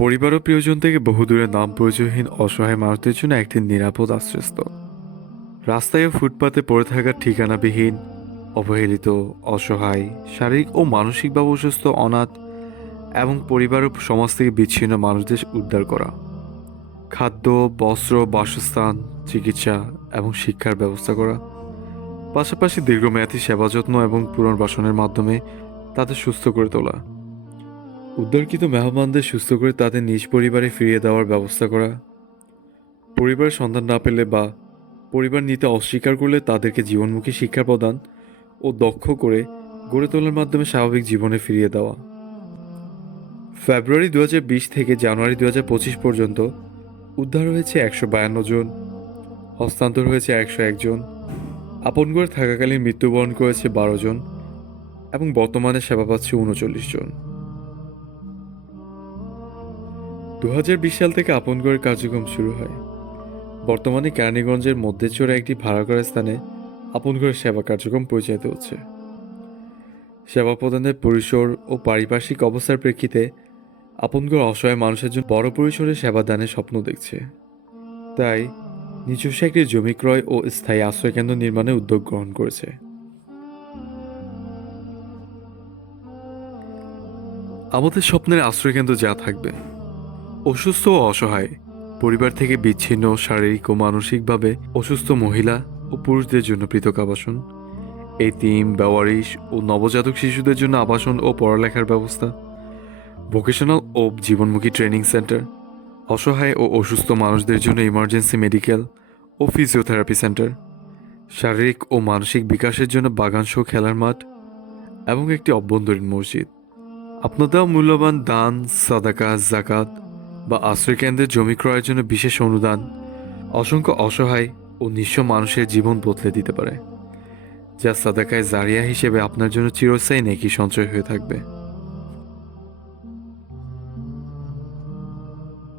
পরিবার ও প্রিয়জন থেকে বহুদূরে নাম পরিচয়হীন অসহায় মানুষদের জন্য একটি নিরাপদ আশ্রয়স্থল। রাস্তায় ও ফুটপাতে পড়ে থাকা ঠিকানাবিহীন, অবহেলিত, অসহায়, শারীরিক ও মানসিকভাবে অসুস্থ অনাথ এবং পরিবার ও সমাজ থেকে বিচ্ছিন্ন মানুষদের উদ্ধার করা। খাদ্য, বস্ত্র, বাসস্থান, চিকিৎসা এবং শিক্ষার ব্যবস্থা করা। পাশাপাশি দীর্ঘমেয়াদী সেবা যত্ন এবং পুনর্বাসনের মাধ্যমে তাদের সুস্থ করে তোলা। উদ্ধারকৃত মেহমানদের সুস্থ করে তাদের নিজ পরিবারে ফিরিয়ে দেওয়ার ব্যবস্থা করা, পরিবারের সন্ধান না পেলে বা পরিবার নিতে অস্বীকার করলে তাদেরকে জীবনমুখী শিক্ষা প্রদান ও দক্ষ করে গড়ে তোলার মাধ্যমে স্বাভাবিক জীবনে ফিরিয়ে দেওয়া। ফেব্রুয়ারি দু হাজার বিশ থেকে জানুয়ারি দু হাজার পঁচিশ পর্যন্ত উদ্ধার হয়েছে একশো বায়ান্ন জন, হস্তান্তর হয়েছে একশো একজন আপন ঘরে থাকাকালীন মৃত্যুবরণ করেছে বারো জন এবং বর্তমানে সেবা পাচ্ছে উনচল্লিশ জন। দু হাজার বিশ সাল থেকে আপন ঘরের কার্যক্রম শুরু হয়। বর্তমানে কেরানীগঞ্জের মধ্যে চড়া একটি ভাড়া করা স্থানে আপন ঘরের সেবা কার্যক্রম পরিচালিত হচ্ছে। সেবা প্রদানের পরিসর ও পারিপার্শ্বিক অবস্থার প্রেক্ষিতে আপনঘর অসহায় মানুষের জন্য বড় পরিসরে সেবা দানের স্বপ্ন দেখছে। তাই নিজস্ব একটি জমি ক্রয় ও স্থায়ী আশ্রয়কেন্দ্র নির্মাণে উদ্যোগ গ্রহণ করেছে। আমাদের স্বপ্নের আশ্রয়কেন্দ্র যা থাকবে অসুস্থ ও অসহায়। পরিবার থেকে বিচ্ছিন্ন, শারীরিক ও মানসিকভাবে অসুস্থ মহিলা ও পুরুষদের জন্য পৃথক আবাসন। এতিম, বেওয়ারিশ ও নবজাতক শিশুদের জন্য আবাসন ও পড়ালেখার ব্যবস্থা। ভোকেশনাল ও জীবনমুখী ট্রেনিং সেন্টার। অসহায় ও অসুস্থ মানুষদের জন্য ইমার্জেন্সি মেডিকেল ও ফিজিওথেরাপি সেন্টার। শারীরিক ও মানসিক বিকাশের জন্য বাগান শো খেলার মাঠ এবং একটি অভ্যন্তরীণ মসজিদ। আপনাদের মূল্যবান দান, সাদাকা, জাকাত বা আশ্রয়কেন্দ্রের জমি ক্রয়ের জন্য বিশেষ অনুদান, অসংখ্য অসহায় ও নিঃস্ব মানুষের জীবন বদলে দিতে পারে, যা সাদাকায় জারিয়া হিসেবে আপনার জন্য চিরস্থায়ী নেকি সঞ্চয় হয়ে থাকবে।